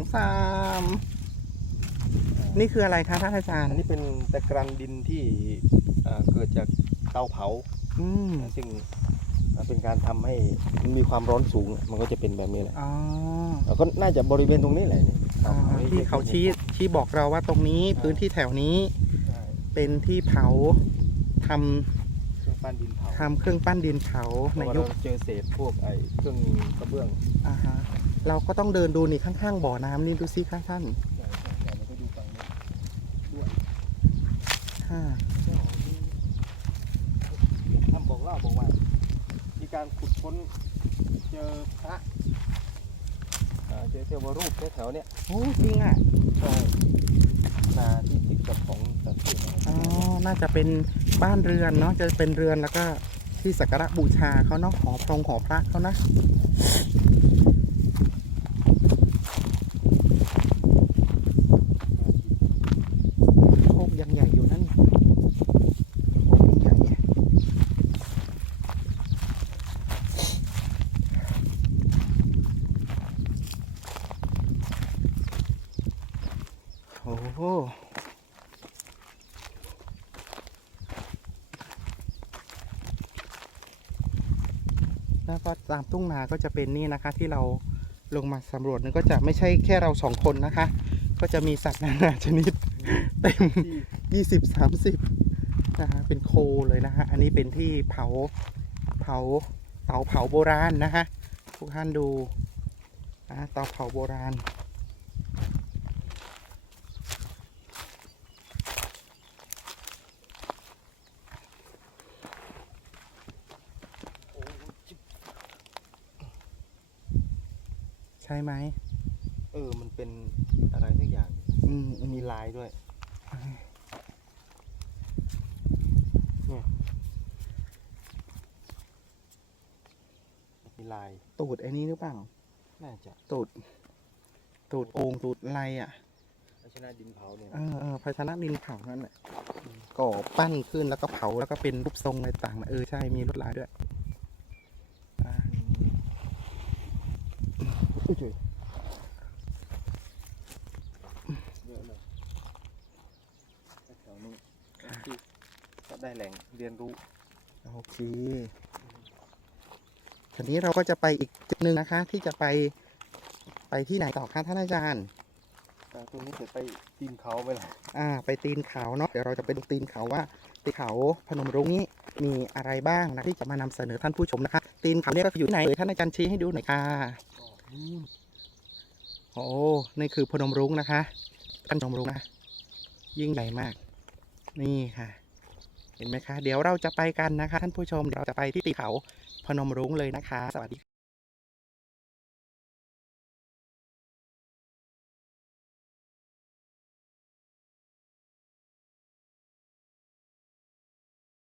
องสามนี่คืออะไรคะท่านอาจารย์อันนี้เป็นตะกรันดินที่เอ่อเกิดจากเตาเผา อืมซึ่งเป็นการทำให้มันมีความร้อนสูง มันก็จะเป็นแบบนี้แหละอ๋อแล้วก็น่าจะบริเวณตรงนี้แหละนี่เตาอ่าเผาที่เขาชี้ชี้บอกเราว่าตรงนี้พื้นที่แถวนี้ ใช่เป็นที่เผาทำเครื่อง ปั้นดินเผาทำเครื่องปั้นดินเผาเพในราะว่ายุคเราเจอเศษพวกไอ้เครื่องกระเบื้องอ่าฮะเราก็ต้องเดินดูนี่ข้างๆบ่อน้ำนี่ดูซิค่ะท่านใช่ใช่ใช่เราไปดูฝั่งนี้ด้วยค่ะท่านบอกเล่าบอกว่า มีการขุดค้นเจอพระอ่าเจอเทวรูปแถวๆเนี้ยโอ้จริงอะใช่นาที่ติดกับของสัตว์ที่อ๋อน่าจะเป็น บ้านเรือนเนาะจะเป็นเรือนแล้วก็ที่สักการะบูชาเขาเนาะหอพรงหอพระเขานะโคกยังใหญ่อยู่นั่นโคกยังใหญ่โอ้ แล้วก็ตามทุ่งนาก็จะเป็นนี่นะคะ ที่เราลงมาสำรวจนั่นก็จะไม่ใช่แค่เราสองคนนะคะ ก็จะมีสัตว์นานาชนิดเต็มยี่สิบสามสิบนะฮะเป็นโคเลยนะฮะอันนี้เป็นที่เผาเผาเตาเผาโบราณนะคะทุกท่านดูนะเตาเผาโบราณ ช่ไหมเออ มันเป็นอะไรสักอย่าง อืมอืมมีลายด้วยมีลาย ตูดไอ้นี้หรือเปล่า น่าจะตูด ตูดโองตูดอะไรอะลักษณะดินเผาเนี่ยเออเออภาชนะดินเผานั่นแหละก่อปั้นขึ้นแล้วก็เผาแล้วก็เป็นรูปทรงอะไรต่างๆเออใช่มีลวดลายด้วยอ่า อุ้ยจุยเยอะเลยแถวนี้ที่ก็ได้แหล่งเรียนรู้โอเคทีนี้เราก็จะไปอีกจุดหนึ่งนะคะ ที่จะไปไปที่ไหนต่อคะท่านอาจารย์อ่าตรงนี้จะไปปีนเขาไปเลยอ่า ไปตีนเขาเนาะเดี๋ยวเราจะไปดูตีนเขาว่าตีนเขาพนมรุ้งนี้มีอะไรบ้างนะที่จะมานำเสนอท่านผู้ชมนะคะ ตีนเขาเนี่ยก็อยู่ที่ไหนเอ่ยท่านอาจารย์ชี้ให้ดูหน่อยค่ะก็นู่น โอ้นี่คือพนมรุ้งนะคะท่านพนมรุ้งนะยิ่งใหญ่มาก นี่ค่ะ เห็นไหมคะ เดี๋ยวเราจะไปกันนะคะ ท่านผู้ชมเราจะไปที่ตีเขาพนมรุ้งเลยนะคะ สวัสดี